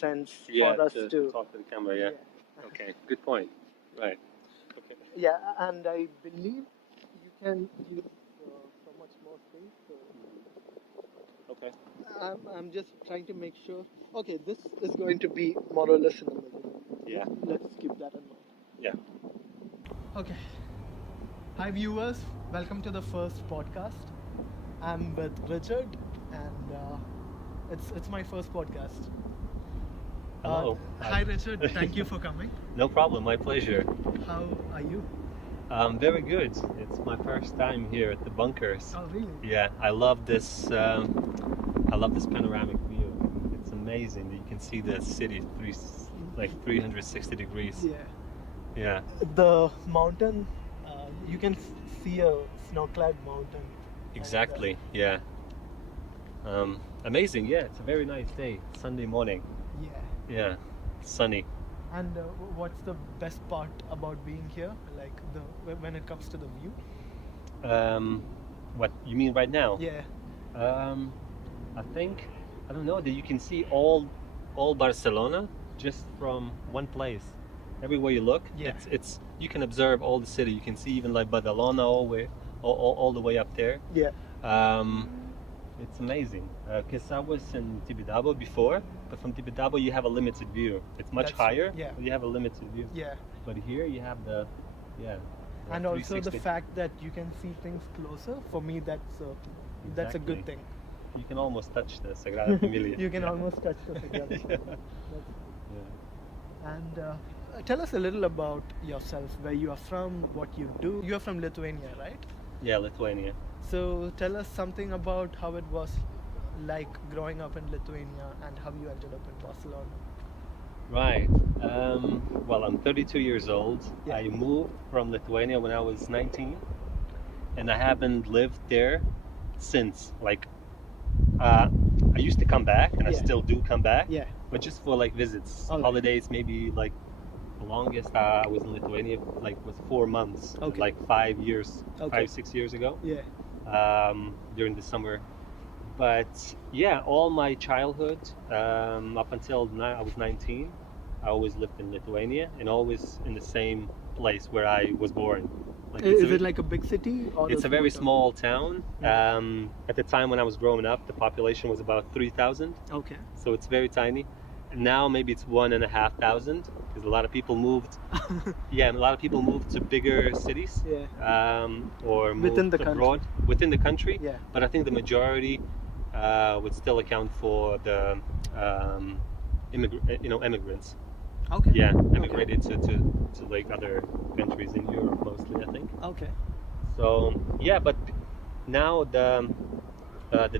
sense Yeah, for us to talk to the camera. Yeah. Okay. Good point. Right. Okay. Yeah, and I believe you can use so much more space. So Okay. I'm just trying to make sure. Okay, this is going to be more or less in the middle. Yeah. Let's keep that in mind. Yeah. Okay. Hi viewers, welcome to the first podcast. I'm with Richard, and it's my first podcast. Hello. Hi Richard, thank you for coming. No problem. My pleasure. How are you? Very good. It's my first time here at the bunkers. Oh really? Yeah, I love this. I love this panoramic view. It's amazing that you can see the city 360 degrees. Yeah. Yeah. The mountain, you can see a snow-clad mountain. Exactly. Yeah. Amazing. Yeah, it's a very nice day. Sunday morning. Yeah. Yeah. Sunny. And what's the best part about being here? Like when it comes to the view? What you mean right now? Yeah. I think I don't know that you can see all Barcelona just from one place. Everywhere you look, Yeah. it's you can observe all the city. You can see even like Badalona all the way up there. Yeah. It's amazing because I was in Tibidabo before, but from Tibidabo you have a limited view. It's much higher, yeah. but you have a limited view. Yeah. But here you have the And also the 360. fact that you can see things closer. For me, that's a Exactly. good thing. You can almost touch the Sagrada Familia. You can Yeah. almost touch the Sagrada. Yeah. That's- Yeah. And tell us a little about yourself, where you are from, what you do. You are from Lithuania, right? Yeah, Lithuania. So tell us something about how it was like growing up in Lithuania and how you ended up in Barcelona. Right. Well, I'm 32 years old. Yeah. I moved from Lithuania when I was 19, and I haven't lived there since. Like, I used to come back, and I Yeah. still do come back, Yeah. but just for like visits, Okay. holidays. Maybe like the longest I was in Lithuania like was 4 months, Okay. like 5 years, Okay. 5-6 years ago. Yeah. During the summer. But yeah, all my childhood, up until I was 19, I always lived in Lithuania and always in the same place where I was born. Like Is it like a big city? Or it's a very small town. At the time when I was growing up, the population was about 3,000, Okay. so it's very tiny. Now maybe it's 1,500 because a lot of people moved. Yeah, a lot of people moved to bigger cities. Yeah. Or moved Within the country. abroad within the country. Yeah. But I think the majority would still account for the immigrants. Okay. Yeah, Okay. emigrated to like other countries in Europe mostly, I think. Okay. So yeah, but now the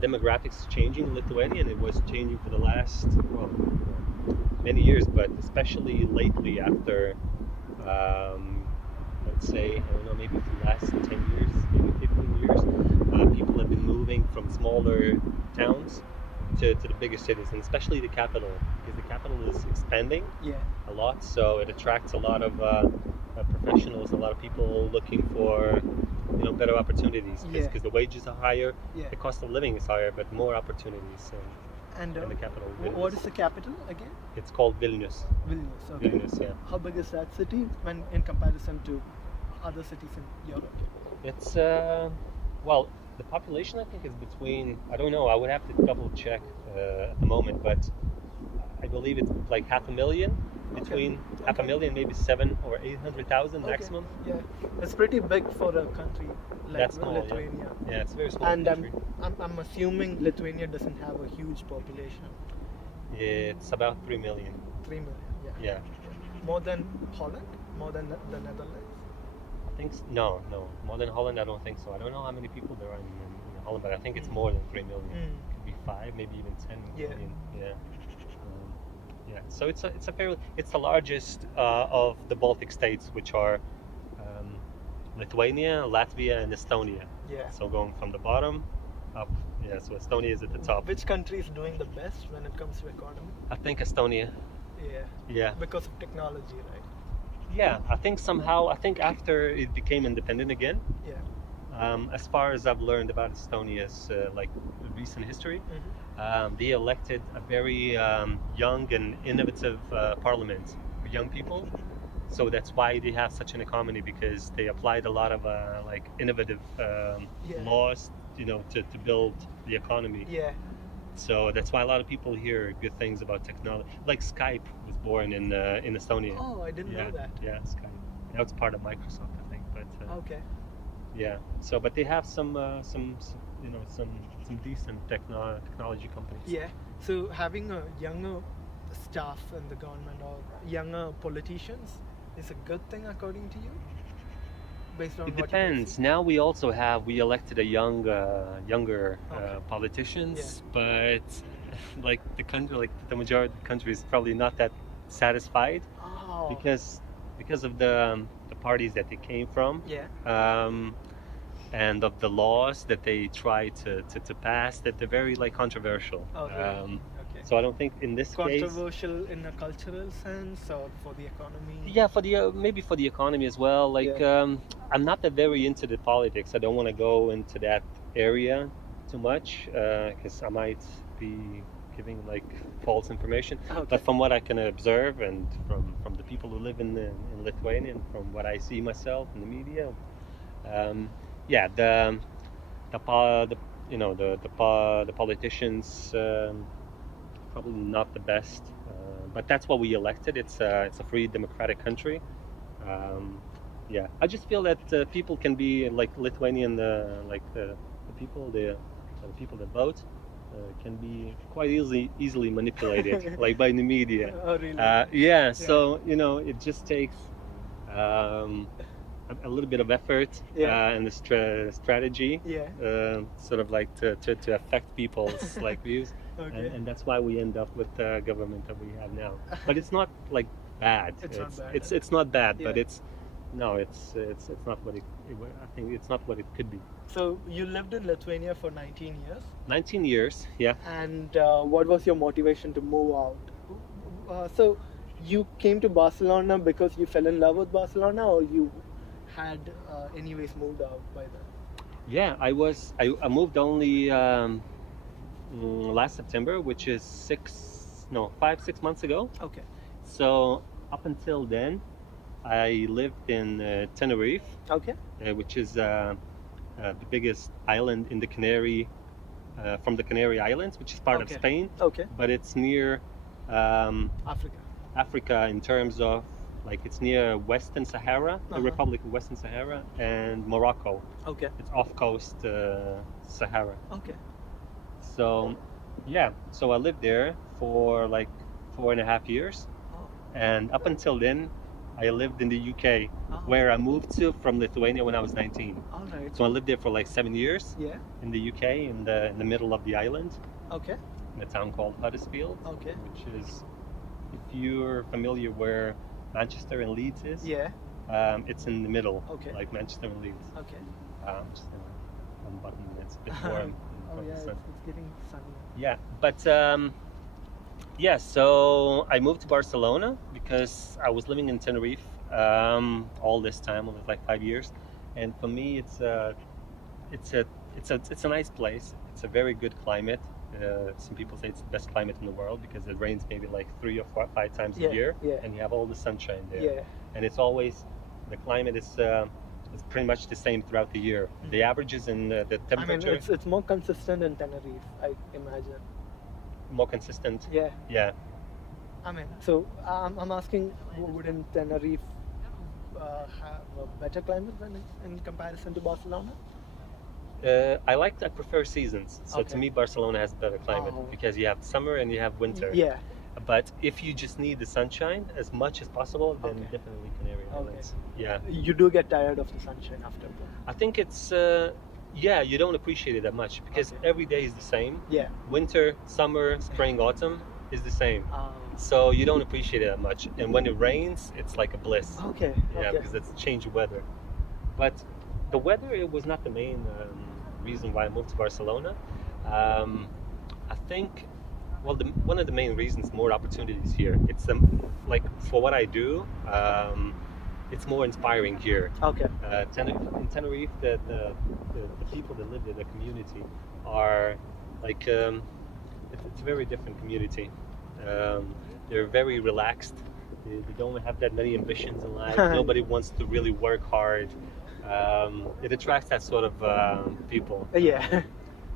demographics is changing in Lithuania, and it was changing for the last many years, but especially lately after let's say, I don't know, maybe for the last 10 years, maybe 15 years, people have been moving from smaller towns to the bigger cities, and especially the capital, because the capital is expanding Yeah. a lot, so it attracts a lot of professionals, a lot of people looking for better opportunities, because Yeah. the wages are higher, Yeah. the cost of living is higher, but more opportunities And in the capital. what Vilnius. is the capital again? It's called Vilnius. Vilnius. Okay. Vilnius, yeah. How big is that city when in comparison to other cities in Europe? It's well, the population I think is between, I don't know, I would have to double check at the moment, but I believe it's like 500,000, between half a million, maybe 700,000 or 800,000 maximum. Yeah, it's pretty big for a country like That's small, yeah. Lithuania. Yeah, it's a very small And country. I'm assuming Lithuania doesn't have a huge population. It's about 3 million. 3 million. Yeah. Yeah. More than Holland? More than the Netherlands? I think no, more than Holland. I don't think so. I don't know how many people there are in Holland, but I think it's more than 3 million. Could be 5, maybe even 10 Yeah. million. Yeah. Yeah. So it's the largest of the Baltic states, which are Lithuania, Latvia, and Estonia. Yeah. So going from the bottom up. Yeah. So Estonia is at the top. Which country is doing the best when it comes to economy? I think Estonia. Yeah. Yeah. Because of technology, right? Yeah. I think somehow. I think after it became independent again. Yeah. As far as I've learned about Estonia's like recent history, they elected a very young and innovative parliament for young people. So that's why they have such an economy, because they applied a lot of like innovative Yeah. laws, to build the economy. Yeah. So that's why a lot of people hear good things about technology. Like Skype was born in Estonia. Oh, I didn't know that. Yeah, Skype. Now it's part of Microsoft, I think. But Okay. yeah. So, but they have some decent technology companies. Yeah. So having a younger staff in the government or younger politicians is a good thing according to you, based on It what you can depends. see? Now we elected a younger Okay. politicians, but like the country, like the majority of the country is probably not that satisfied Oh. because of the parties that they came from, Yeah. and of the laws that they try to pass, that they're very like controversial. Okay. Okay. So I don't think in this case. Controversial in a cultural sense or for the economy? Yeah, for the maybe for the economy as well. Like I'm not that very into the politics. I don't want to go into that area too much because I might be giving like false information. Okay. But from what I can observe and from the people who live in Lithuania and from what I see myself in the media, yeah, the politicians probably not the best. But that's what we elected. It's a free democratic country. Yeah, I just feel that people can be like Lithuanian, like the people that vote can be quite easily manipulated, like by the media. Oh, really? Yeah, so it just takes a little bit of effort Yeah. and a strategy, Yeah. sort of like to affect people's like views. Okay. And that's why we end up with the government that we have now. But it's not like bad. It's not bad. It's not bad, Yeah. but it's not what I think it's not what it could be. So you lived in Lithuania for 19 years, 19 years, yeah. and what was your motivation to move out? So you came to Barcelona because you fell in love with Barcelona, or you had anyways moved out by then? Yeah, I moved only last September, which is 5-6 months ago. Okay. So up until then, I lived in Tenerife, Okay. which is the biggest island in the from the Canary Islands, which is part of Okay. Spain, Okay. but it's near Africa. Africa in terms of like it's near Western Sahara, the Uh-huh. Republic of Western Sahara, and Morocco. Okay. It's off coast Sahara. Okay. So yeah, so I lived there for like 4.5 years, Oh. and up until then, I lived in the UK, Oh. where I moved to from Lithuania when I was 19. All right. So I lived there for like 7 years Yeah. in the UK, in the middle of the island, Okay. in a town called Huddersfield, Okay. which is, if you're familiar where Manchester and Leeds is, Yeah. it's in the middle, Okay. like Manchester and Leeds. Okay. Just one button, it's a bit warm. Oh from yeah, the sun. it's getting sunny. Yeah, but yeah, so I moved to Barcelona because I was living in Tenerife all this time, almost like 5 years, and for me, it's a nice place. It's a very good climate. Some people say it's the best climate in the world because it rains maybe like 3 or 5 times Yeah, a year, yeah. and you have all the sunshine there. Yeah. And it's always the climate is pretty much the same throughout the year. The averages in the I mean, temperature it's more consistent in Tenerife, I imagine. more consistent. Yeah. Yeah. I mean, so I'm asking, wouldn't Tenerife have a better climate than in comparison to Barcelona? I prefer seasons. So to Okay. me, Barcelona has a better climate Oh. because you have summer and you have winter. Yeah. But if you just need the sunshine as much as possible, then Okay. definitely Canary Islands. Yeah. You do get tired of the sunshine after. I think it's, yeah, you don't appreciate it that much because Okay. every day is the same. Yeah. Winter, summer, spring, autumn is the same. Uh, So you don't appreciate it that much. And when it rains, it's like a bliss. okay. Yeah, okay. because it's change of weather. But the weather, it was not the main reason why I moved to Barcelona. I think, well, one of the main reasons, more opportunities here. It's like for what I do, it's more inspiring here. Okay. In Tenerife, the people that live there, the community, are like it's a very different community. Um, they're very relaxed. They don't have that many ambitions in life. Nobody wants to really work hard. It attracts that sort of people. Yeah.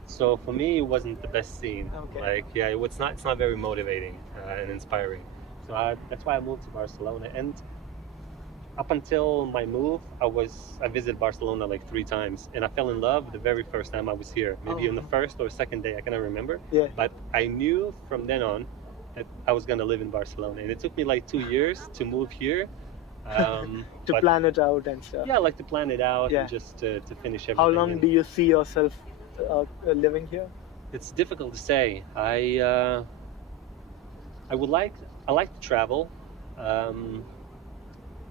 So for me, it wasn't the best scene. Okay. Like, yeah, it's not very motivating and inspiring. So that's why I moved to Barcelona. And up until my move, I visited Barcelona like 3 times, and I fell in love the very first time I was here. Maybe on the first or second day, I cannot remember. Yeah. But I knew from then on that I was gonna live in Barcelona, and it took me like 2 years to move here. To But plan it out and stuff. yeah, I like to plan it out Yeah. and just to finish everything. How long and do you see yourself living here? It's difficult to say. I like to travel. Um,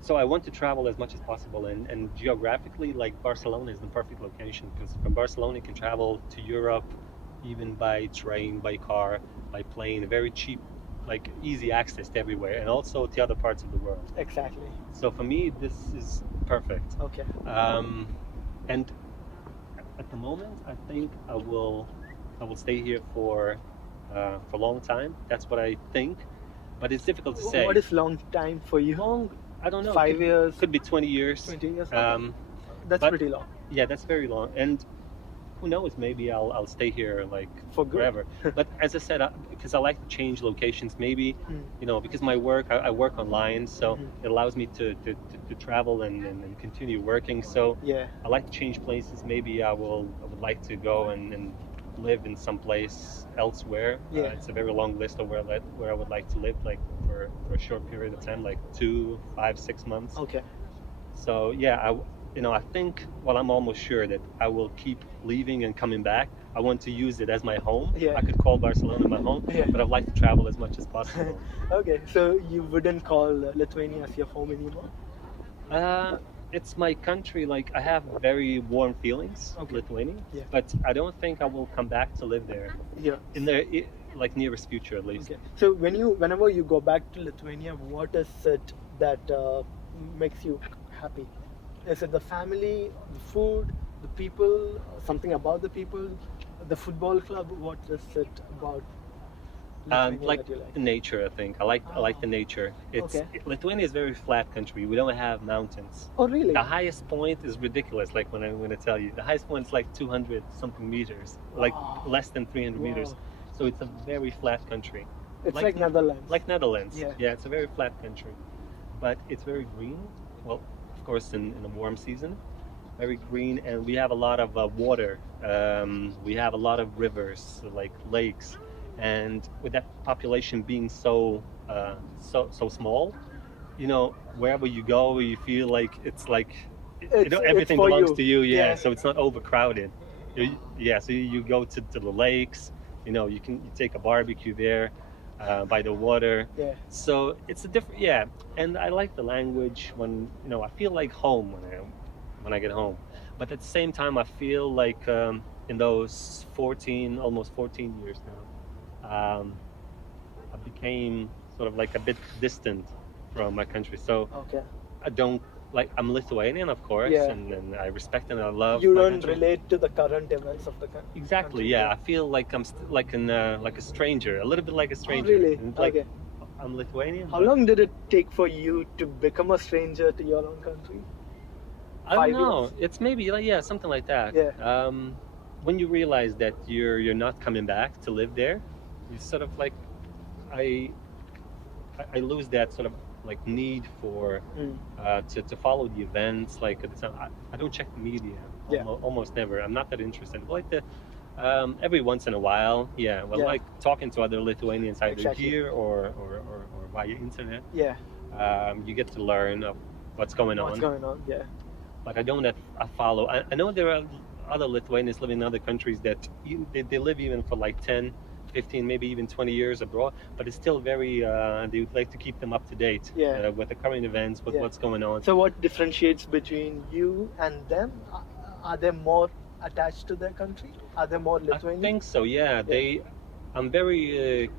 so I want to travel as much as possible, and geographically, like Barcelona is the perfect location, because from Barcelona you can travel to Europe, even by train, by car, by plane, very cheap, like easy access to everywhere, and also to other parts of the world. Exactly. So for me, this is perfect. Okay. And at the moment, I think I will stay here for a long time. That's what I think, but it's difficult to say. What is long time for you? Long? I don't know. 5 years? Could be 20 years. 20 years? That's but- pretty long. Yeah, that's very long. And who knows? Maybe I'll stay here like For good. forever. But as I said, because I like to change locations, maybe because my work, I work online, so it allows me to travel and continue working. So Yeah. I like to change places. Maybe I would like to go and live in some place elsewhere. Yeah. It's a very long list of where I would like to live, like for a short period of time, like 2, 5, 6 months. Okay. So yeah, I think, well, I'm almost sure that I will keep leaving and coming back. I want to use it as my home. Yeah. I could call Barcelona my home, Yeah. but I'd like to travel as much as possible. Okay, so you wouldn't call Lithuania as your home anymore? It's my country. Like, I have very warm feelings of Okay. Lithuania, Yeah. but I don't think I will come back to live there Yeah. in the like nearest future, at least. Okay. So whenever you go back to Lithuania, what is it that makes you happy? Is it the family, the food, the people, something about the people, the football club? What is it about Lithuania Like that you like? the nature, I think. I like the nature. Okay. Lithuania is a very flat country. We don't have mountains. Oh, really? The highest point is ridiculous. Like when I'm going to tell you, the highest point is like 200 something meters, like Wow. less than 300 meters. Wow. So it's a very flat country. It's like Netherlands. Like Netherlands. Yeah. It's a very flat country, but it's very green. Well, of course, in the warm season, very green, and we have a lot of water. We have a lot of rivers, like lakes, and with that population being so small, wherever you go, you feel like it's like everything for belongs you. to you. Yeah, Yeah. so it's not overcrowded. So you go to the lakes. You take a barbecue there by the water. Yeah. So it's a different, yeah. And I like the language when I feel like home when I get home. But at the same time, I feel like in those almost 14 years now, I became sort of like a bit distant from my country. So Okay. I don't like. I'm Lithuanian, of course, Yeah. and I respect and I love. You my don't country. relate to the current events of the country. Exactly. Yeah, I feel like I'm like a stranger, a little bit like a stranger. really? And like, Okay. I'm Lithuanian. How but long did it take for you to become a stranger to your own country? I don't 5 know. years? It's maybe like something like that. Yeah. When you realize that you're not coming back to live there, you sort of like I lose that sort of like need for to follow the events. Like at the time, I don't check the media. Yeah. Almost never. I'm not that interested. Like every once in a while, yeah. Well, Yeah. like talking to other Lithuanians either Exactly. here or via internet. Yeah. You get to learn of what's going on. What's going on? Yeah. But I don't follow. I know there are other Lithuanians living in other countries that they live even for like 10, 15, maybe even 20 years abroad, but it's still very, they would like to keep them up to date Yeah. with the current events, with Yeah. what's going on. So what differentiates between you and them? Are they more attached to their country? Are they more I Lithuanian? think so, yeah. I'm very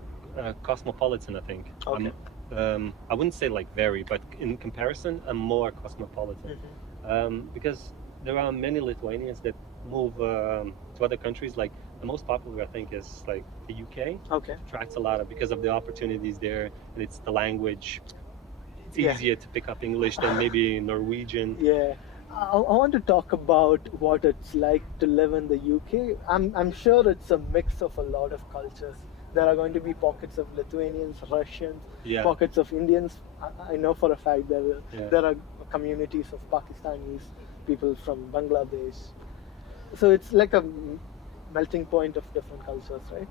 cosmopolitan, I think. Okay. I wouldn't say like very, but in comparison, I'm more cosmopolitan. Because there are many Lithuanians that move to other countries. Like the most popular, I think, is like the UK. Okay. Attracts a lot of because of the opportunities there, and it's the language. It's Yeah. easier to pick up English than maybe Norwegian. Yeah. I want to talk about what it's like to live in the UK. I'm sure it's a mix of a lot of cultures. There are going to be pockets of Lithuanians, Russians, Yeah. pockets of Indians. I know for a fact Yeah. there are communities of Pakistanis, people from Bangladesh. So it's like a melting point of different cultures, right?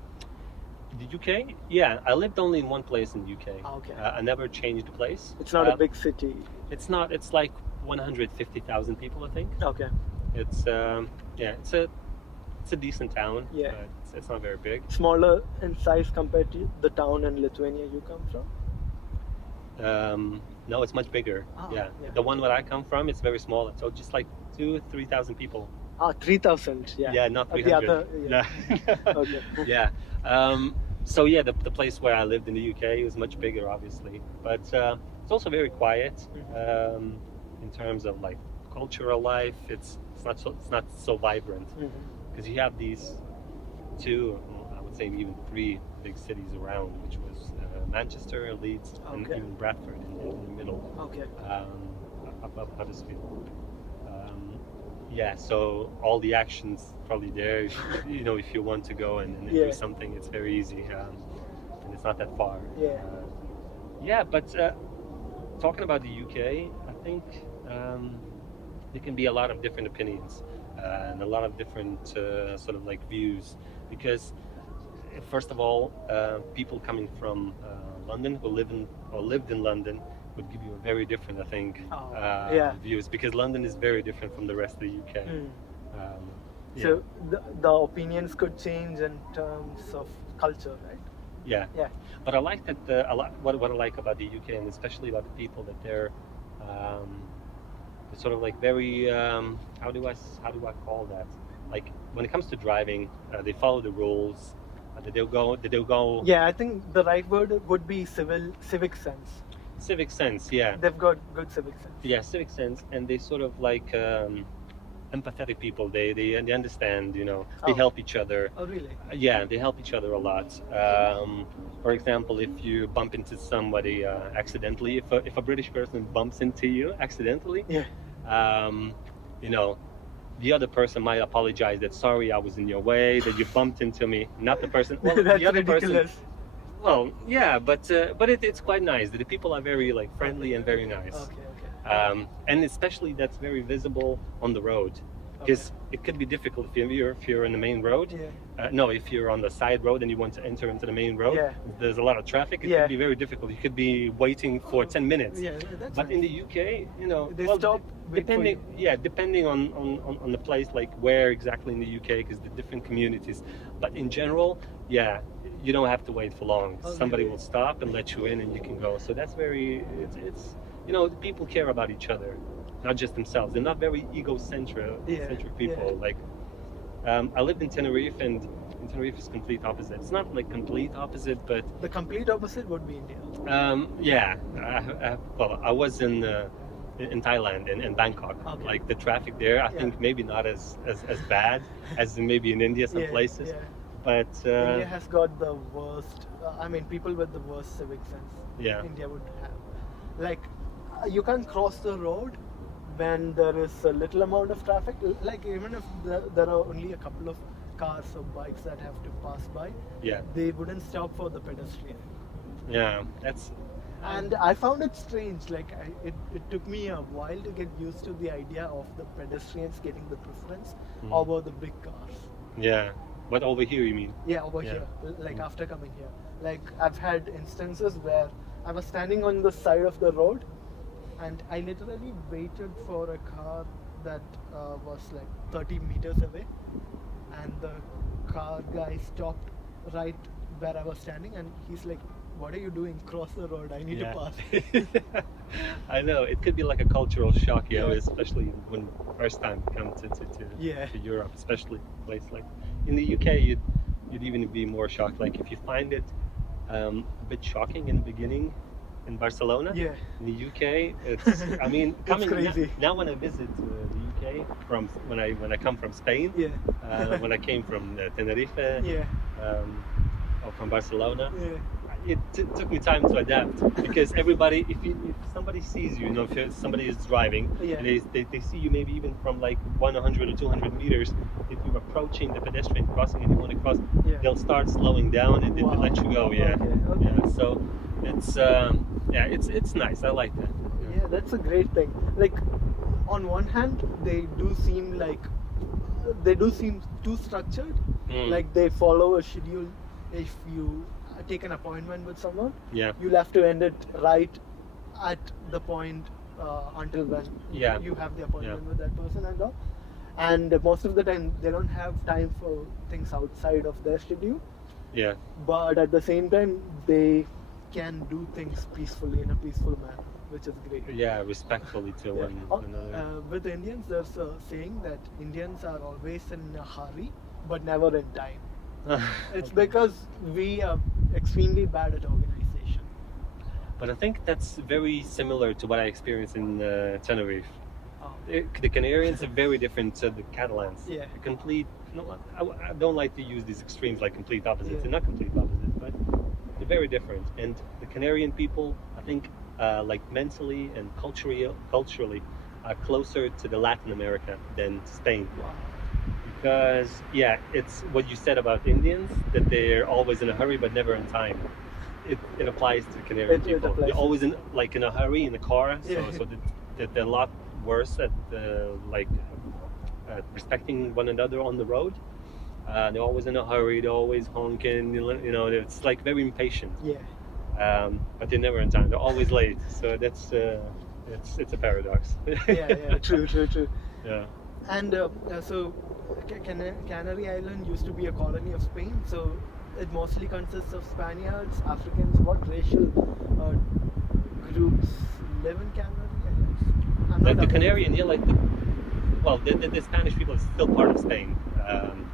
The UK? Yeah, I lived only in one place in the UK. Okay. I never changed the place. It's not a big city. It's not. It's like 150,000 people, I think. Okay. It's yeah, it's a decent town. Yeah. But it's not very big. Smaller in size compared to the town in Lithuania you come from? No, it's much bigger. Oh, yeah. yeah. The one where I come from, it's very small. So just like 2,000-3,000 people. 3,000. Yeah. Yeah, not The 300. other. Yeah. Okay. Yeah. So yeah, the place where I lived in the UK was much bigger, obviously, but it's also very quiet in terms of like cultural life. It's not so vibrant because you have these two, I would say even three big cities around, which was Manchester, Leeds, and Okay. even Bradford in the middle, Okay. above Huddersfield. Yeah, so all the actions probably there. You know, if you want to go and Yeah. do something, it's very easy, and it's not that far. Yeah. Yeah, but talking about the UK, I think there can be a lot of different opinions and a lot of different sort of like views, because first of all, people coming from London who lived in London would give you a very different, I think, yeah. views, because London is very different from the rest of the UK. Yeah. So the opinions could change in terms of culture, right? Yeah. Yeah. But I like that. What I like about the UK, and especially about the people, that they're sort of like very. How do I call that? Like when it comes to driving, they follow the rules. They'll go. Yeah, I think the right word would be civic sense. Civic sense. Yeah. They've got good civic sense. Yeah, civic sense, and they sort of like empathetic people. They understand. You know, they help each other. Oh, really? Yeah, they help each other a lot. For example, if you bump into somebody accidentally, if a British person bumps into you accidentally, Yeah. you know, the other person might apologize that sorry I was in your way, that you bumped into me. Not the person. Well, That's the other ridiculous. person. Well, yeah, but it's quite nice. The people are very like friendly and very nice. Okay. And especially that's very visible on the road, because it could be difficult if you're in the main road. Yeah. No, if you're on the side road and you want to enter into the main road, Yeah. there's a lot of traffic. It Yeah. could be very difficult. You could be waiting for 10 minutes. Yeah, that's But nice. in the UK, you know, They stop, wait for depending, you. yeah, depending on the place, like where exactly in the UK, because the different communities. But in general, yeah, you don't have to wait for long. Oh, Somebody really? will stop and let you in, and you can go. So that's very, it's you know, people care about each other, not just themselves. They're not very egocentric people. Yeah. Like, I lived in Tenerife, and in Tenerife is complete opposite. It's not like complete opposite, but The complete opposite would be India. yeah. Well, I was in Thailand, in Bangkok. Okay. Like the traffic there, I Yeah. think maybe not as bad as maybe in India, some Yeah, places. yeah. But India has got the worst. I mean, people with the worst civic sense. Yeah. India would have. Like, you can't cross the road when there is a little amount of traffic. Like, even if there are only a couple of cars or bikes that have to pass by, yeah, they wouldn't stop for the pedestrian. yeah, that's And I found it strange. Like, it took me a while to get used to the idea of the pedestrians getting the preference over the big cars. yeah. But over here, you mean? Yeah, over Yeah. here. Like after coming here, like I've had instances where I was standing on the side of the road, and I literally waited for a car that was like 30 meters away, and the car guy stopped right where I was standing, and he's like, "What are you doing? Cross the road. I need to pass." I know it could be like a cultural shock, you know, Yeah. especially when first time you come Yeah. to Europe, especially a place like in the UK, you'd even be more shocked. Like if you find it a bit shocking in the beginning, in Barcelona. Yeah. In the UK, it's I mean It's coming crazy. now when I visit the UK from when I come from Spain, Yeah. when I came from Tenerife, Yeah. or from Barcelona, Yeah. it took me time to adapt because everybody, if somebody sees you, if somebody is driving Yeah. and they see you maybe even from like 100 or 200 meters, if you're approaching the pedestrian crossing and you want to cross, Yeah. they'll start slowing down and they Wow. let you go. Yeah, Okay. yeah. So it's it's nice. I like that. Yeah, that's a great thing. Like, on one hand, they do seem too structured. Mm. Like, they follow a schedule. If you take an appointment with someone, Yeah. you'll have to end it right at the point until when Yeah. you have the appointment Yeah. with that person and all. And most of the time, they don't have time for things outside of their schedule. Yeah. But at the same time, they can do things peacefully in a peaceful manner, which is great. Yeah, respectfully to Yeah. one another. With Indians, there's a saying that Indians are always in a hurry, but never in time. It's Okay. because we are extremely bad at organization. But I think that's very similar to what I experienced in Tenerife. Oh. The Canarians are very different to the Catalans. Yeah. A complete. No, I don't like to use these extremes like complete opposites. Yeah. They're not complete opposites, but they're very different. And the Canarian people, I think, like mentally and culturally, are closer to the Latin America than Spain. Wow. Because yeah, it's what you said about Indians, that they're always in a hurry but never in time. It applies to Canarian It people. applies They're to- always in a hurry in the car, so Yeah. so that they're a lot worse at respecting one another on the road. They're always in a hurry. They're always honking. You know, it's like very impatient. Yeah. But they're never in time. They're always late. So that's it's a paradox. Yeah. True. Yeah. And so, Canary Island used to be a colony of Spain. So it mostly consists of Spaniards, Africans. What racial groups live in Canary Islands? I'm Like not the aware. Canarian, yeah, the Spanish people is still part of Spain,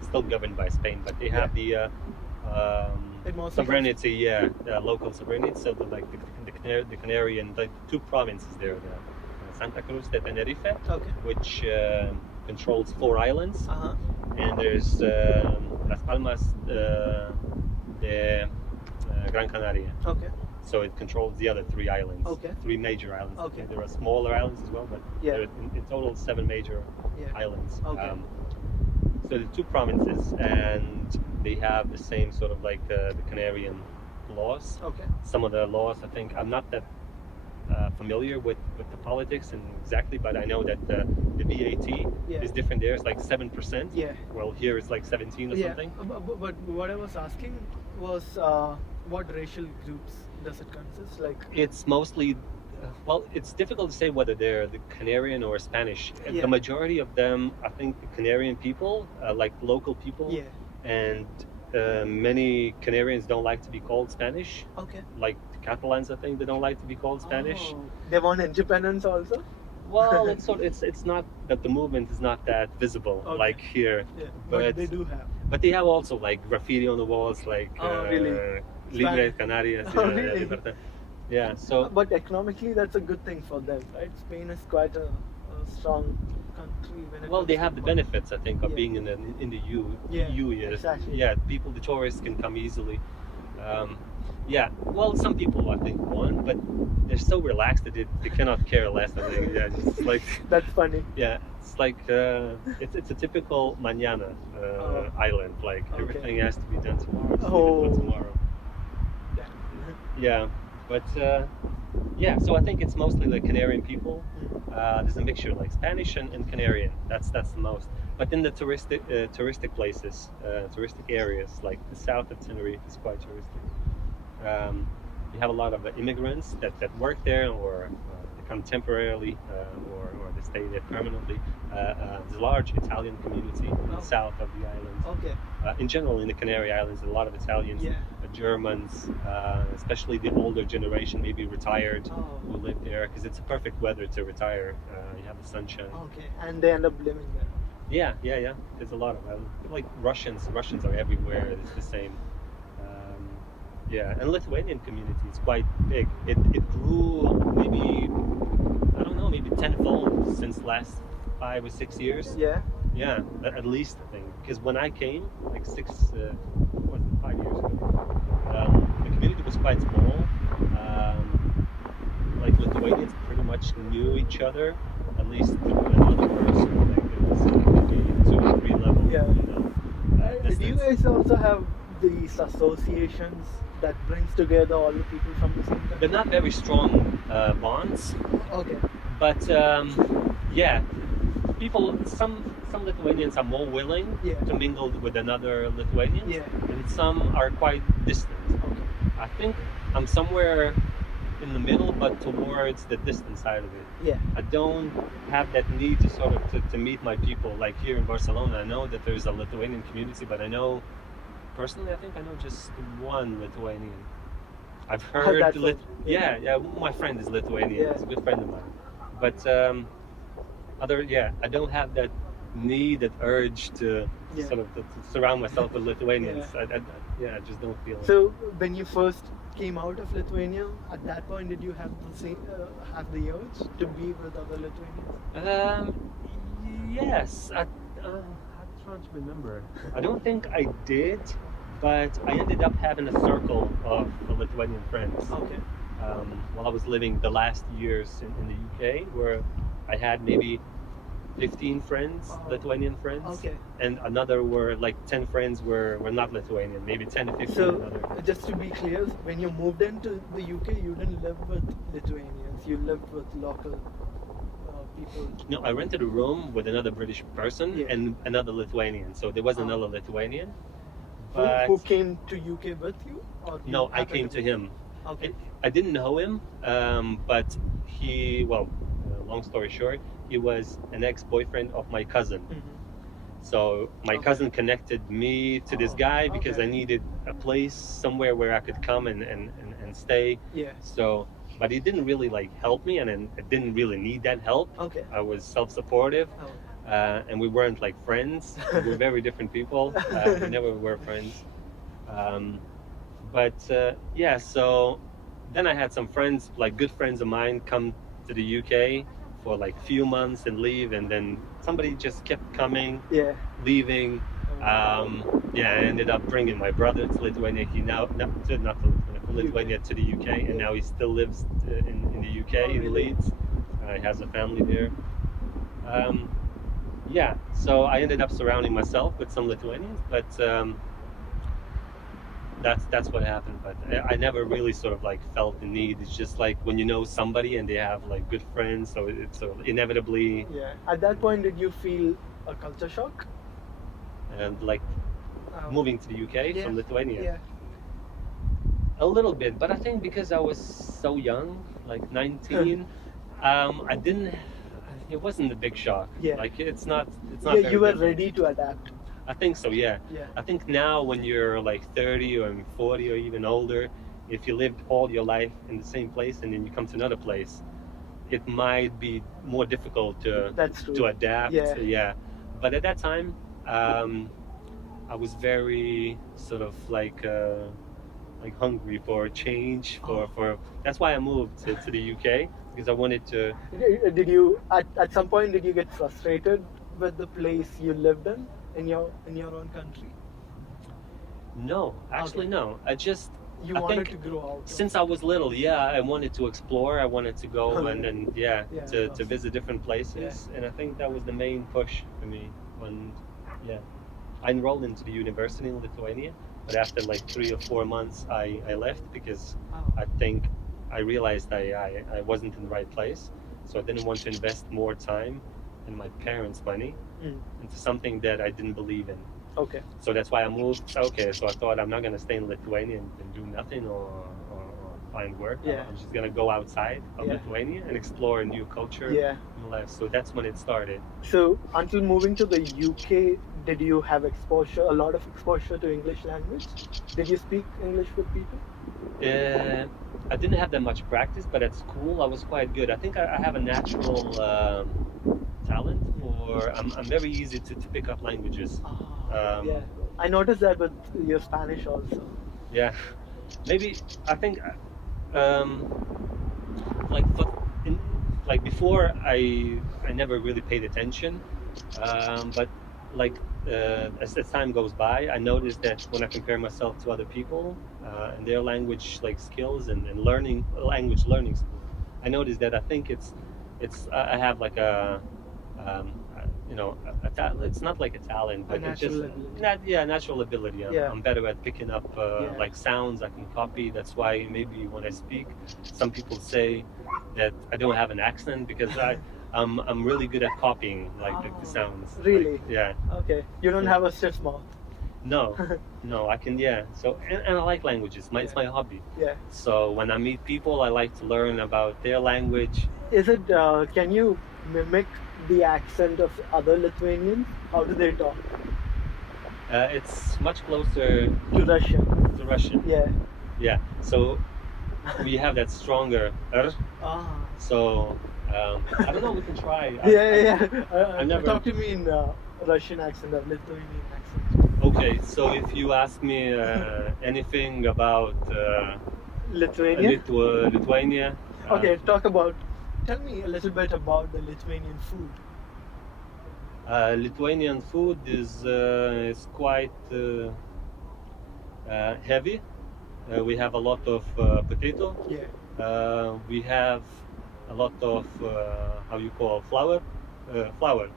still governed by Spain, but they have It the mostly sovereignty, local sovereignty. So the Canarian, like two provinces there, Santa Cruz de Tenerife, Okay. which controls 4 islands, Uh-huh. and there's Las Palmas de Gran Canaria. Okay. So it controls the other 3 islands. Okay. 3 major islands. Okay. There are smaller islands as well, but Yeah. there are in total 7 major Yeah. islands. Okay. So the 2 provinces, and they have the same sort of like the Canarian laws. Okay. Some of the laws, I think, I'm not that familiar with the politics and exactly, but I know that the VAT Yeah. is different there. It's like 7%. Yeah. Well, here it's like 17 or Yeah. something. But what I was asking was what racial groups does it consist? Like. It's mostly, well, it's difficult to say whether they're the Canarian or Spanish. Yeah. The majority of them, I think, the Canarian people, like local people, Yeah. and many Canarians don't like to be called Spanish. Okay. Like the Catalans, I think they don't like to be called Spanish. Oh, they want independence also. Well, it's not that the movement is not that visible Okay. like here, Yeah. but But they do have. but they have also like graffiti on the walls, like Oh, really? Libre Canarias. Oh, yeah, really? Libertad. Yeah. So But economically, that's a good thing for them, right? Spain is quite a strong country when it well, comes they to have the money. benefits, I think, of Yeah. being in the EU. Yeah, EU, yes. exactly. Yeah, people, the tourists can come easily. Yeah, well, some people I think want, but they're so relaxed that they cannot care less. I think. Yeah, it's like That's funny. yeah, it's like it's a typical mañana Oh. island. Like Okay. everything has to be done tomorrow. So Oh. leave it for tomorrow. Yeah, but yeah, so I think it's mostly like Canarian people. There's a mixture like Spanish and Canarian. That's the most. But in the touristic places, touristic areas like the south of Tenerife is quite touristic. You have a lot of immigrants that work there or they come temporarily or they stay there permanently. There's a large Italian community in Oh. the south of the island. Okay. In general, in the Canary Islands, a lot of Italians, Yeah. Germans, especially the older generation, maybe retired, Oh. who live there because it's a perfect weather to retire. You have the sunshine. Okay. And they end up living there. Yeah. There's a lot of like Russians. Russians are everywhere. It's the same. Yeah, and Lithuanian community is quite big. It grew maybe, I don't know, maybe tenfold since last 5 or 6 years. Yeah. Yeah, at least I think. Because when I came, like what was it, 5 years ago, the community was quite small. Um, like Lithuanians pretty much knew each other, at least through another person. Like it was maybe 2 or 3 level, Yeah. Do you distance. guys also have these associations that brings together all the people from the same They're country? not very strong bonds, Okay. but yeah, some Lithuanians are more willing Yeah. to mingle with another Lithuanians, Yeah. and some are quite distant. Okay. I think I'm somewhere in the middle, but towards the distant side of it. Yeah. I don't have that need to sort of to meet my people. Like here in Barcelona, I know that there's a Lithuanian community, but I know personally, I think I know just one Lithuanian. I've heard That's all. yeah, my friend is Lithuanian. Yeah. He's a good friend of mine. But I don't have that need, that urge to Yeah. sort of to surround myself with Lithuanians. I just don't feel it. So when you first came out of Lithuania, at that point, did you have have the urge to be with other Lithuanians? Yes, I'm trying to remember. I don't think I did, but I ended up having a circle of Lithuanian friends. Okay. While I was living the last years in the UK, where I had maybe 15 friends, Oh. Lithuanian friends, Okay. and another were like 10 friends were not Lithuanian, maybe 10 to 15 So another. just to be clear, when you moved into the UK, you didn't live with Lithuanians. You lived with local people. No, I rented a room with another British person Yeah. and another Lithuanian, so there was Oh. another Lithuanian. Who, But who came to UK with you? Or you no, I happened came to him. Okay. I didn't know him, but long story short, he was an ex-boyfriend of my cousin. Mhm. So my Okay. cousin connected me to this Oh, guy because I okay. needed a place somewhere where I could come and stay. Yeah. So, but he didn't really like help me, and I didn't really need that help. Okay. I was self-supportive, Oh. and we weren't like friends. We were very different people. We never were friends. Yeah, so then I had some friends, like good friends of mine, come to the UK for like few months and leave, and then somebody just kept coming, Yeah. leaving. I ended up bringing my brother to Lithuania. He now not to Lithuania, from Lithuania to the UK, and now he still lives in the UK Oh, in really? Leeds. He has a family there. So I ended up surrounding myself with some Lithuanians, but that's what happened. But I never really sort of like felt the need. It's just like when you know somebody and they have like good friends, so it's sort of inevitably Yeah. At that point, did you feel a culture shock? and like moving to the UK Yeah. from Lithuania. Yeah. A little bit, but I think because I was so young, like 19, I didn't. It wasn't a big shock. Yeah. Like it's not. Yeah, very you were different. ready to adapt. I think so. Yeah. Yeah. I think now when you're like 30 or 40 or even older, if you lived all your life in the same place and then you come to another place, it might be more difficult That's true. to adapt. Yeah. But at that time, I was very sort of like hungry for change. For that's why I moved to the UK, because I wanted to. Did you at some point did you get frustrated with the place you lived in your own country? No, actually, Okay. no. I You wanted think to grow out. since I was little, I wanted to explore. I wanted to go Okay. and Yeah, to visit different places, Yeah. and I think that was the main push for me. I enrolled into the university in Lithuania, but after like 3 or 4 months, I left because Oh. I think I realized I wasn't in the right place, so I didn't want to invest more time and my parents' money Mm. into something that I didn't believe in. Okay. So that's why I moved. Okay, so I thought I'm not gonna stay in Lithuania and do nothing or find work. Yeah. I'm just gonna go outside of Yeah. Lithuania and explore a new culture Yeah. and life. So that's when it started. So until moving to the UK, did you have a lot of exposure to English language? Did you speak English with people? I didn't have that much practice, but at school I was quite good. I think I have a natural talent for. I'm very easy to pick up languages. Yeah. I noticed that with your Spanish also. Yeah, maybe I think um, like for, in, like before I never really paid attention, but like as time goes by, I noticed that when I compare myself to other people and their language like skills and learning language learning skills, I noticed that I think it's I have like you know it's not like a talent, A but it's just natural ability. natural ability. Yeah. I'm better at picking up Yeah. like sounds I can copy. That's why maybe when I speak, some people say that I don't have an accent because I'm really good at copying like the sounds. Really? Like, yeah. Okay. You don't Yeah. have a stiff mouth. No, no, I can. Yeah. So and I like languages. It's my hobby. Yeah. So when I meet people, I like to learn about their language. Is it? Can you mimic the accent of other Lithuanians? How do they talk? It's much closer To Russian. to Russian. Yeah. Yeah. So we have that stronger R. Ah. So I don't know. We can try. Yeah. I never- Talk to me in Russian accent or Lithuanian accent. Okay. So if you ask me anything about Lithuania. Lithuania. Okay. Tell me a little bit about the Lithuanian food. Lithuanian food is quite heavy. We have a lot of potato. Yeah. We have a lot of how you call flour, flour,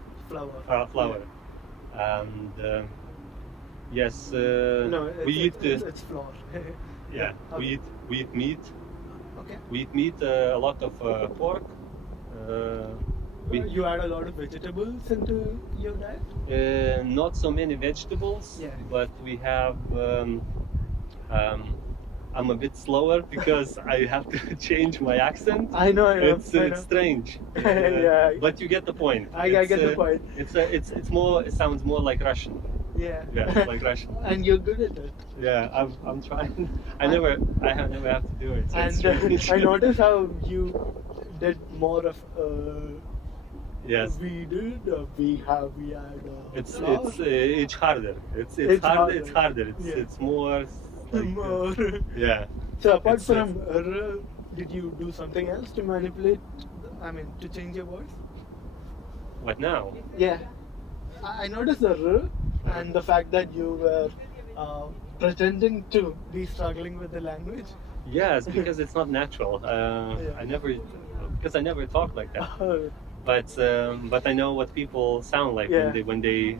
Flour. and yes, No, we eat it's flour. yeah, Okay. we eat meat. Okay. We eat meat, a lot of pork. We You add a lot of vegetables into your diet. not so many vegetables, Yeah. but we have. I'm a bit slower because I have to change my accent. I know. It's I know. strange. Yeah. But you get the point. I It's, get the point. It's more. It sounds more like Russian. Yeah. Yeah, like Russian. And you're good at it. Yeah, I'm trying. I never have to do it. So it's And strange. I noticed how you did more of. Yes. We did. We had. It's harder. It's It's harder. It's harder. harder. Yeah. It's more. Like, more. yeah. So apart It's- from did you do something else to manipulate? I mean, to change your voice? What now? Yeah. I noticed the and the fact that you were pretending to be struggling with the language. Yes, because it's not natural. Yeah. I never talk like that. Oh, But I know what people sound like Yeah. when they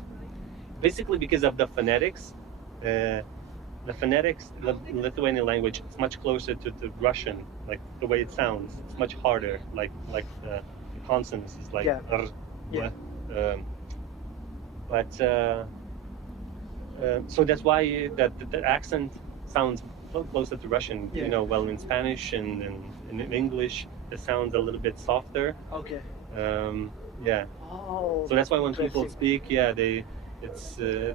basically because of the phonetics. The phonetics, the Lithuanian language, it's much closer to Russian, like the way it sounds. It's much harder, like the consonants is like Yeah. R, Yeah. but so that's why the accent sounds so closer to Russian. Yeah. You know, well in Spanish and in English, it sounds a little bit softer. okay. Yeah. Oh. So that's why when people interesting. speak, yeah, it's the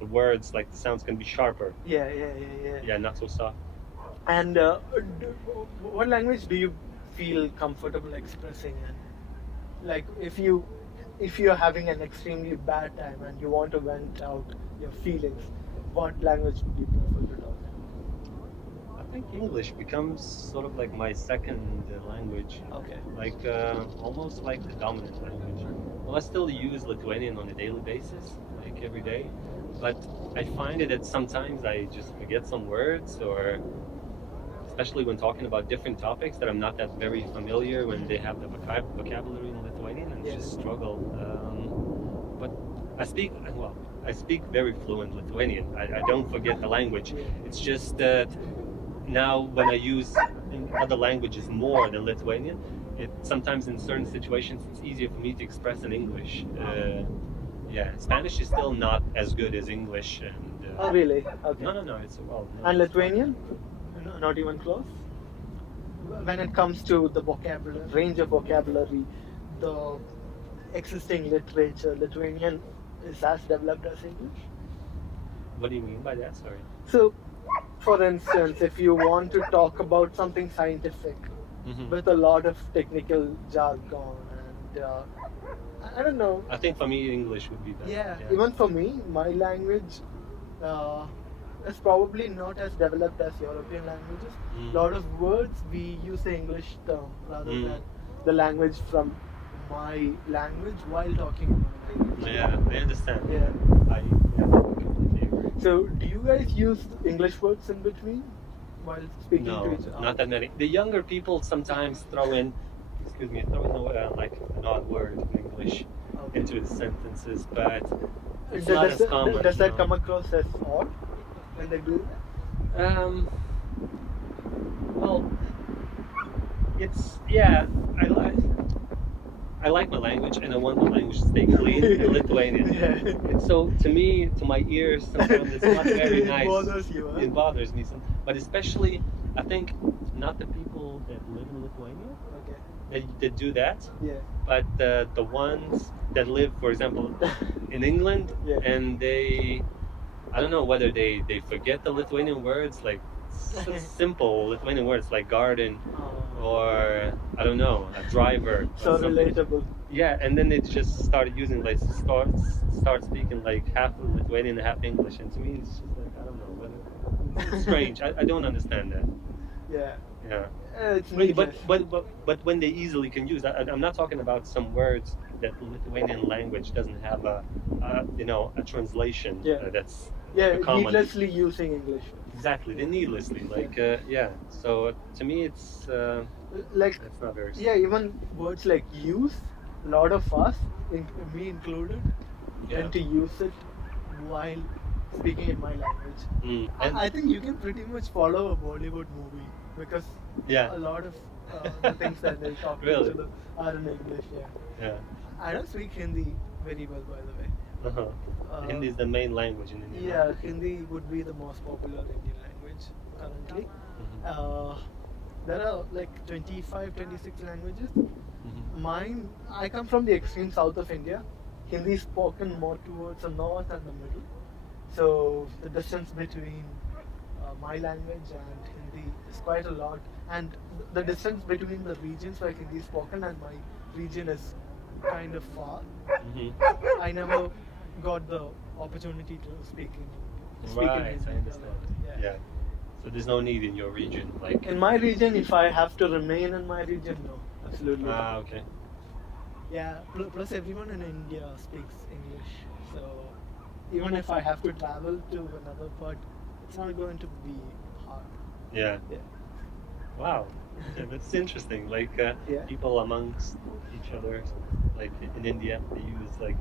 words like the sounds can be sharper. Yeah. Yeah, not so soft. And what language do you feel comfortable expressing in? Like if you're having an extremely bad time and you want to vent out your feelings, what language would you prefer to talk? I think English becomes sort of like my second language, Okay. like almost like the dominant language. Well, I still use Lithuanian on a daily basis, like every day, but I find it that sometimes I just forget some words, or especially when talking about different topics that I'm not that very familiar when they have the vocabulary in Lithuanian and Yeah. just struggle. But I speak very fluent Lithuanian. I don't forget the language. It's just that now when I use in other languages more than Lithuanian, sometimes in certain situations it's easier for me to express in English. Yeah, Spanish is still not as good as English. And Oh, really? Okay. no, it's well. No, And Lithuanian? Not even close? When it comes to the vocabulary, range of vocabulary, the existing literature, Lithuanian is as developed as English? What do you mean by that? Sorry. So, for instance, if you want to talk about something scientific Mhm. with a lot of technical jargon and I don't know. I think for me English would be better. Yeah, even for me, my language, is probably not as developed as European languages. Mm. A lot of words we use the English term rather Mm. than the language from my language while talking in my language. Yeah, I understand. Yeah. I completely agree. So, do you guys use English words in between while speaking to No, each other? not that many. The younger people sometimes throw in, like an odd word in English Okay. into the sentences, but it's Does- not does, as common. does that no. come across as odd when they do that? Well, it's I like my language and I want my language to stay clean in Lithuanian. Yeah. And so to me, to my ears, sometimes it's not very nice. It bothers you, huh? It bothers me some, but especially I think not the people that live in Lithuania Okay. that do that, Yeah. but the ones that live, for example, in England, Yeah. and I don't know whether they forget the Lithuanian words, like simple Lithuanian words like garden or I don't know, a driver. or So something. relatable. Yeah, and then they just started using like start speaking like half Lithuanian and half English, and to me it's just like I don't know whether it's strange. I don't understand that. Yeah. Yeah. It's But, needless. but when they easily can use, I'm not talking about some words that the Lithuanian language doesn't have a translation Yeah. that's Yeah, common. needlessly using English. Exactly, they needlessly yeah. So to me, it's Like, not very. yeah, even words like use, a lot of us, me included, Yeah. tend to use it while speaking in my language. Mm. And I think you can pretty much follow a Bollywood movie because yeah, a lot of the things that they talk to Really? each other are in English. Yeah. yeah. I don't speak Hindi very well, by the way. Uh-huh. Hindi is the main language in India. Yeah, Hindi would be the most popular Indian language currently. Mhm. There are like 25, 26 languages. Mhm. Mine, I come from the extreme south of India. Hindi is spoken more towards the north and the middle. So the distance between my language and Hindi is quite a lot. And the distance between the regions where Hindi is spoken and my region is kind of far. Mhm. I never got the opportunity to speak Right, Hindi. I understand. Yeah. So there's no need in your region, like. In my region, if I have to remain in my region, no, absolutely. Ah, okay. Yeah. Plus, everyone in India speaks English, so even if I have to travel to another part, it's not going to be hard. Yeah. Yeah. Wow. Yeah, that's interesting. Like Yeah. people amongst each other, like in India, they use like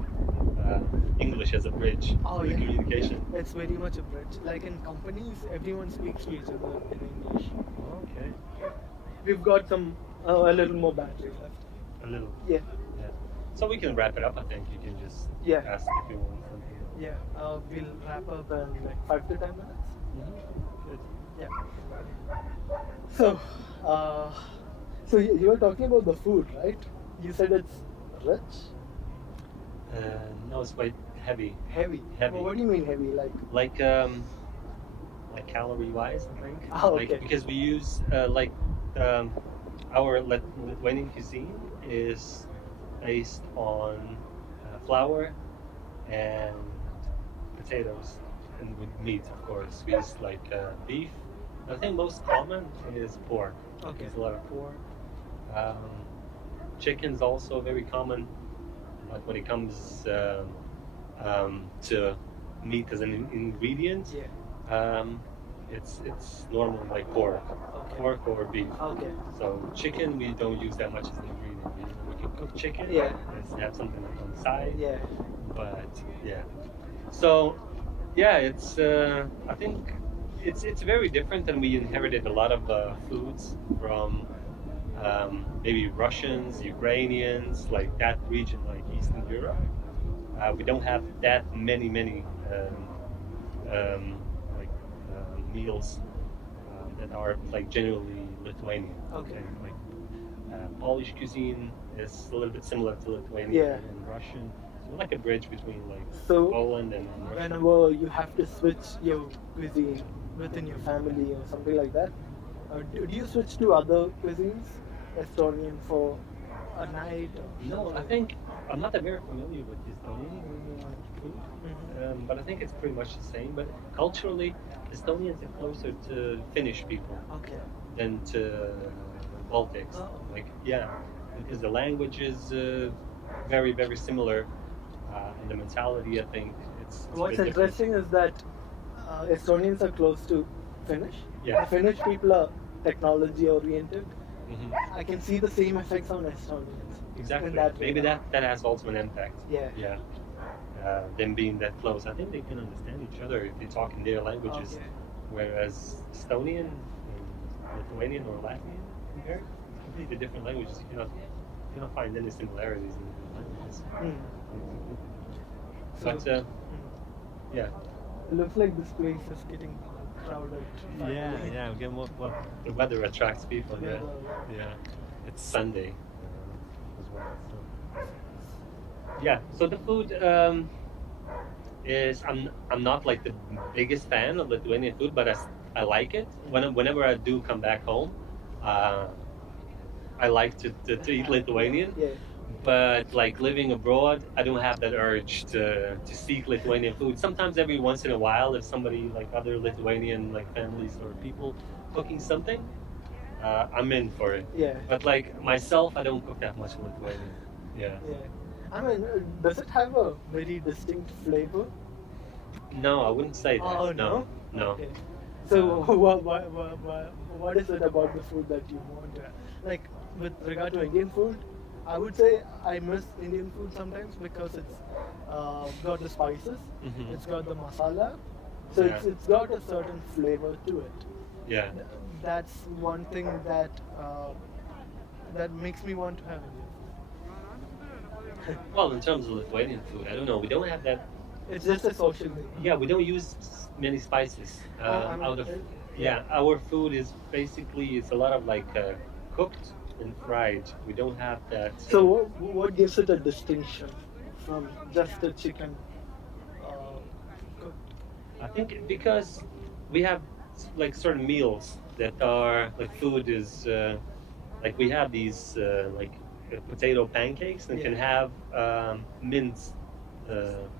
English as a bridge Oh, for the yeah. communication. It's very much a bridge. Like in companies, everyone speaks to each other in English. Okay. We've got a little more battery left. A little. Yeah. Yeah. So we can wrap it up. I think you can just Yeah. ask if you want something. Yeah. We'll wrap up in like 5 to 10 minutes. Good. Yeah. So, you were talking about the food, right? You said it's rich, No, it's quite heavy. heavy. Heavy. Well, what do you mean heavy? Like calorie wise, I think. Oh, Like okay. because we use our Lithuanian cuisine is based on flour and potatoes and with meat, of course. We use like beef. I think most common is pork. Okay. There's a lot of pork. Chicken's also very common, but when it comes to meat as an ingredient, Yeah. it's normally like pork, Okay. pork or beef. Okay. So chicken we don't use that much as an ingredient. We can cook chicken, Yeah. and have something like on the side. Yeah. But yeah, so yeah, it's I think it's very different, and we inherited a lot of foods from maybe Russians, Ukrainians, like that region, like Eastern Europe. We don't have that many like meals that are like generally Lithuanian. Okay. Like Polish cuisine is a little bit similar to Lithuanian Yeah. and Russian. So like a bridge between like So, Poland and Russia. whenever you have to switch your cuisine within your family or something like that, do you switch to other cuisines? Estonian for a night? No, I think I'm not very familiar with Estonian food, but I think it's pretty much the same. But culturally, Estonians are closer to Finnish people Okay. than to Baltics. Oh. Like, yeah, because the language is very, very similar, and the mentality, I think, it's a What's bit different. interesting is that Estonians are close to Finnish. Yeah. The Finnish people are technology oriented. Mhm. I can see the same effects on Estonians. Exactly. In that way. Maybe that has also an impact. Yeah. Yeah. Them being that close, I think they can understand each other if they talk in their languages. Okay. Whereas Estonian and Lithuanian or Latvian, compared, completely different languages. You cannot find any similarities in the languages. Mm. But So- yeah. It looks like this place is getting crowded. Yeah. Again, what the weather attracts people. Yeah. Yeah. It's Sunday as well. So. Yeah. So the food is I'm not like the biggest fan of Lithuanian food, but I like it. Whenever I do come back home, I like to eat Lithuanian. Yeah. But like living abroad, I don't have that urge to seek Lithuanian food. Sometimes every once in a while, if somebody like other Lithuanian like families or people cooking something, I'm in for it. Yeah. But like myself, I don't cook that much Lithuanian. Yeah. Yeah. I mean, does it have a very distinct flavor? No, I wouldn't say that. Oh, No. Okay. So, what is it about the food that you want to have? Like, with regard to Indian food, I would say I miss Indian food sometimes because it's got the spices, Mhm. it's got the masala, so Yeah. it's got a certain flavor to it. Yeah. That's one thing that that makes me want to have Indian food. Well, in terms of Lithuanian food, I don't know. We don't have that. It's just a social thing. Yeah, we don't use many spices. I mean, Out of yeah. our food is basically it's a lot of like cooked and fried. We don't have that. So what gives it a distinction from just a chicken cooked? I think because we have like certain meals that are like food is like we have these like potato pancakes and Yeah. can have minced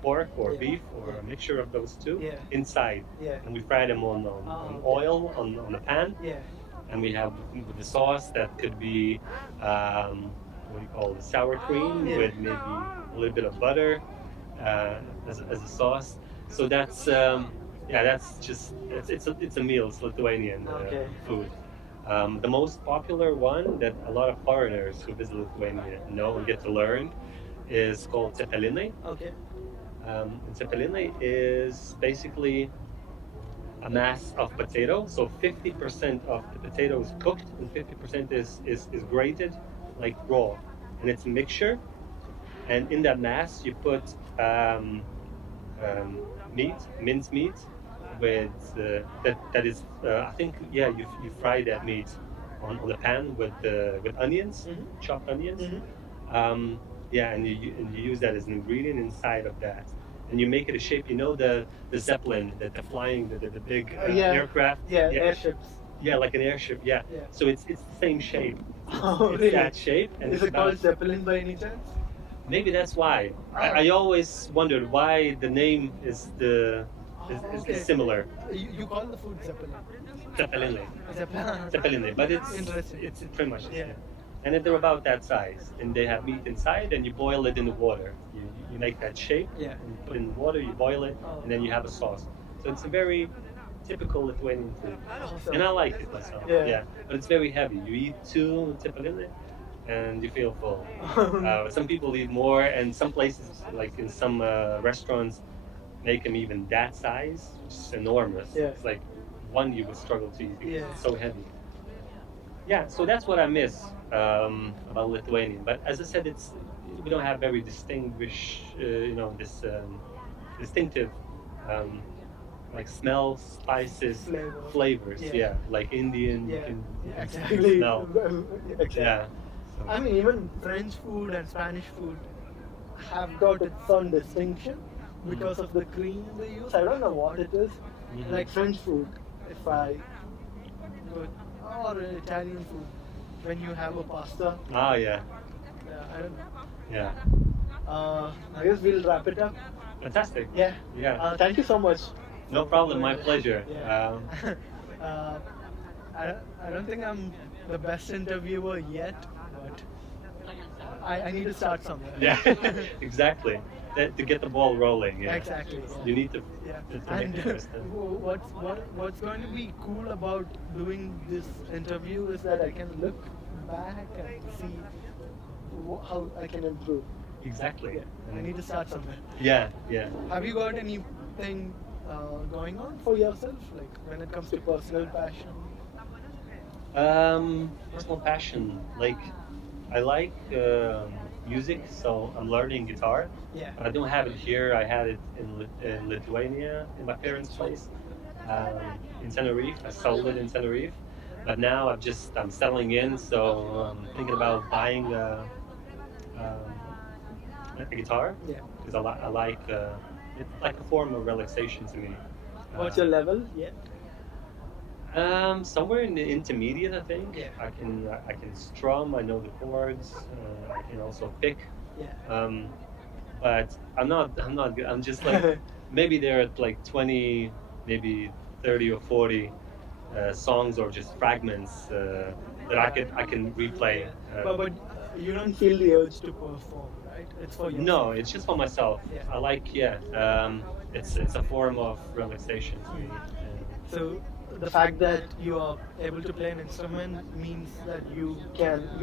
pork or Yeah. beef or a mixture of those two Yeah. inside, Yeah. and we fry them on okay. oil on the pan, Yeah. and we have with the sauce that could be what do you call it, sour cream Yeah. with maybe a little bit of butter as a sauce. So that's that's just it's a meal. It's Lithuanian Okay. food. The most popular one that a lot of foreigners who visit Lithuania know and get to learn is called cepelinai. Okay. And cepelinai is basically a mass of potato. So 50% of the potato is cooked and 50% is grated, like raw. And it's a mixture. And in that mass, you put meat, minced meat, with that is I think you fry that meat on the pan with onions, Mhm. chopped onions. Mhm. And you use that as an ingredient inside of that, and you make it a shape. You know the Zeppelin, the flying the big Yeah. aircraft. Yeah. Airships. Yeah, like an airship. Yeah. Yeah. So it's the same shape. Oh, It's really? that shape, and Is it's it called about, Zeppelin by any chance? maybe that's why. I always wondered why the name is Okay. similar. You call the food Zeppelin. Zeppelin. Zeppelin. Zeppelin, but Interesting. it's pretty much the Yeah. same. And they're about that size, and they have meat inside, and you boil it in the water. You make that shape, Yeah. and you put it in the water, you boil it, Oh. and then you have a sauce. So it's a very typical Lithuanian food, Awesome. and I like it myself. Yeah. But it's very heavy. You eat two cepeline, and you feel full. Some people eat more, and some places, like in some restaurants, make them even that size, which is enormous. Yeah. It's like one you would struggle to eat because Yeah. it's so heavy. Yeah, so that's what I miss about Lithuanian. But as I said, we don't have very distinguished, this distinctive like smells, spices, flavors. Yeah. Yeah, like Indian. Yeah. You can Exactly. smell. Exactly. Yeah. So, I mean, even French food and Spanish food have got its own distinction because of the cream they use. I don't know what it is. Mhm. Like French food, if I or Italian food, when you have a pasta, yeah. I don't know. Yeah. I guess we'll wrap it up. Fantastic. Yeah. Yeah. Thank you so much. No problem. My pleasure. Yeah. uh, I don't think I'm the best interviewer yet, but I need to start somewhere. Yeah. Exactly. To get the ball rolling. Yeah. Exactly. You need to. Yeah. To make And it interesting. what's going to be cool about doing this interview is that I can look back and see how I can improve. Exactly. Yeah. I need to start somewhere. Yeah. Yeah. Have you got anything going on for yourself, like when it comes to personal passion? Personal passion. Like, I like music, so I'm learning guitar. Yeah. But I don't have it here. I had it in Lithuania, in my parents' place, in Tenerife. I sold it in Tenerife, but now I'm settling in. So I'm thinking about buying a guitar Yeah. because I like it's like a form of relaxation to me. What's your level? Yeah. Somewhere in the intermediate, I think. Yeah. I can strum. I know the chords. I can also pick. Yeah. But I'm not good. I'm just like maybe there are like 20, maybe 30 or 40 songs or just fragments that I can replay. But you don't feel the urge to perform, right? It's for you. No, it's just for myself. Yeah. I like it's a form of relaxation to me. So the fact that you are able to play an instrument means that you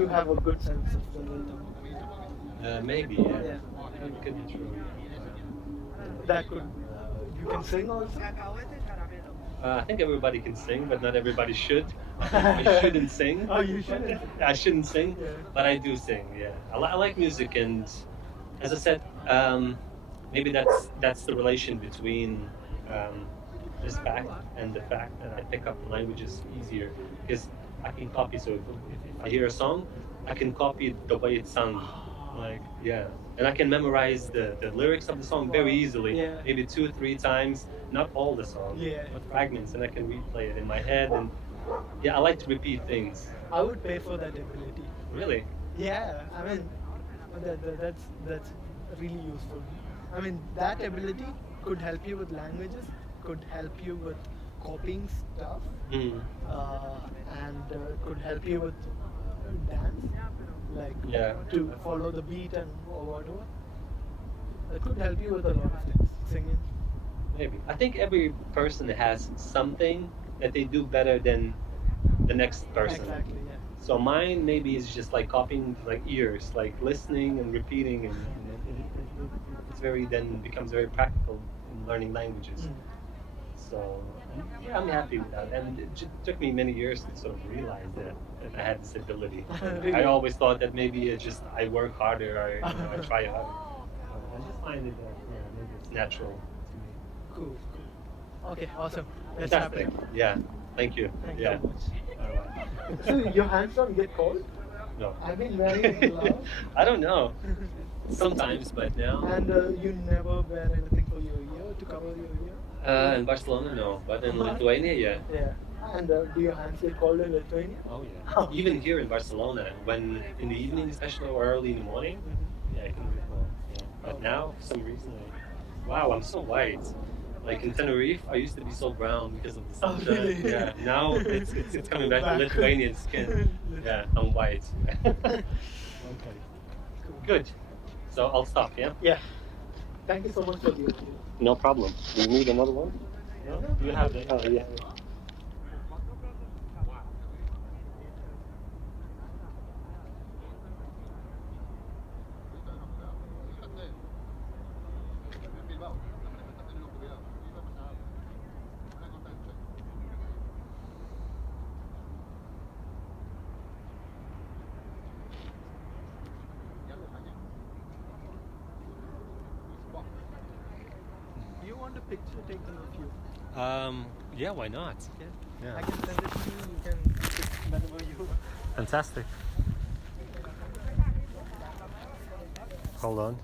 have a good sense of the rhythm. Maybe, yeah. Yeah. It could be true. That could you can sing also. I think everybody can sing, but not everybody should. I shouldn't sing. Oh, you shouldn't. I shouldn't sing, Yeah. but I do sing. Yeah, I like music, and as I said, maybe that's the relation between this fact and the fact that I pick up languages easier because I can copy. So if I hear a song, I can copy the way it sounds. Like, yeah, and I can memorize the lyrics of the song very easily. Yeah. Maybe 2 or 3 times, not all the song, Yeah. but fragments, and I can replay it in my head. And yeah, I like to repeat things. I would pay for that ability. Really? Yeah, I mean, that's really useful. I mean, that ability could help you with languages, could help you with copying stuff, Mm. and could help you with dance, like Yeah. to follow the beat and or whatever. It could help you with a lot of things, singing. Maybe. I think every person has something that they do better than the next person. Exactly, yeah. So mine maybe is just like copying like ears, like listening and repeating, and it's then becomes very practical in learning languages. Mm. So yeah, I'm happy with that, and it took me many years to sort of realize that I had this ability. Really? I always thought that maybe I work harder, or I try harder. I just find it that maybe it's natural to me. Cool. Okay, awesome. Let's wrap it Fantastic. up. Yeah. Thank you. Thank yeah. you so much. All right. So your hands don't get cold? No. I've been wearing gloves. I don't know. Sometimes, but now. And you never wear anything for your ear to cover your ear? In Barcelona, no, but in Lithuania, yeah. Yeah. And do your hands get cold in Lithuania? Oh yeah. Even here in Barcelona, when in the evening, especially or early in the morning, yeah, I can get cold. Yeah. But now, for some reason, wow, I'm so white. Like in Tenerife, I used to be so brown because of the Oh, sunshine. really? Yeah. Now it's coming back to Back. Lithuanian skin. Yeah, I'm white. Okay. Good. So I'll stop. Yeah. Yeah. Thank you so much for being here. No problem. Do you need another one? No? You have it. Oh, yeah. Do you want a picture taken of you? Yeah, why not? Yeah. Yeah. I can send it to you. You can take it whenever you. Fantastic. Hold on.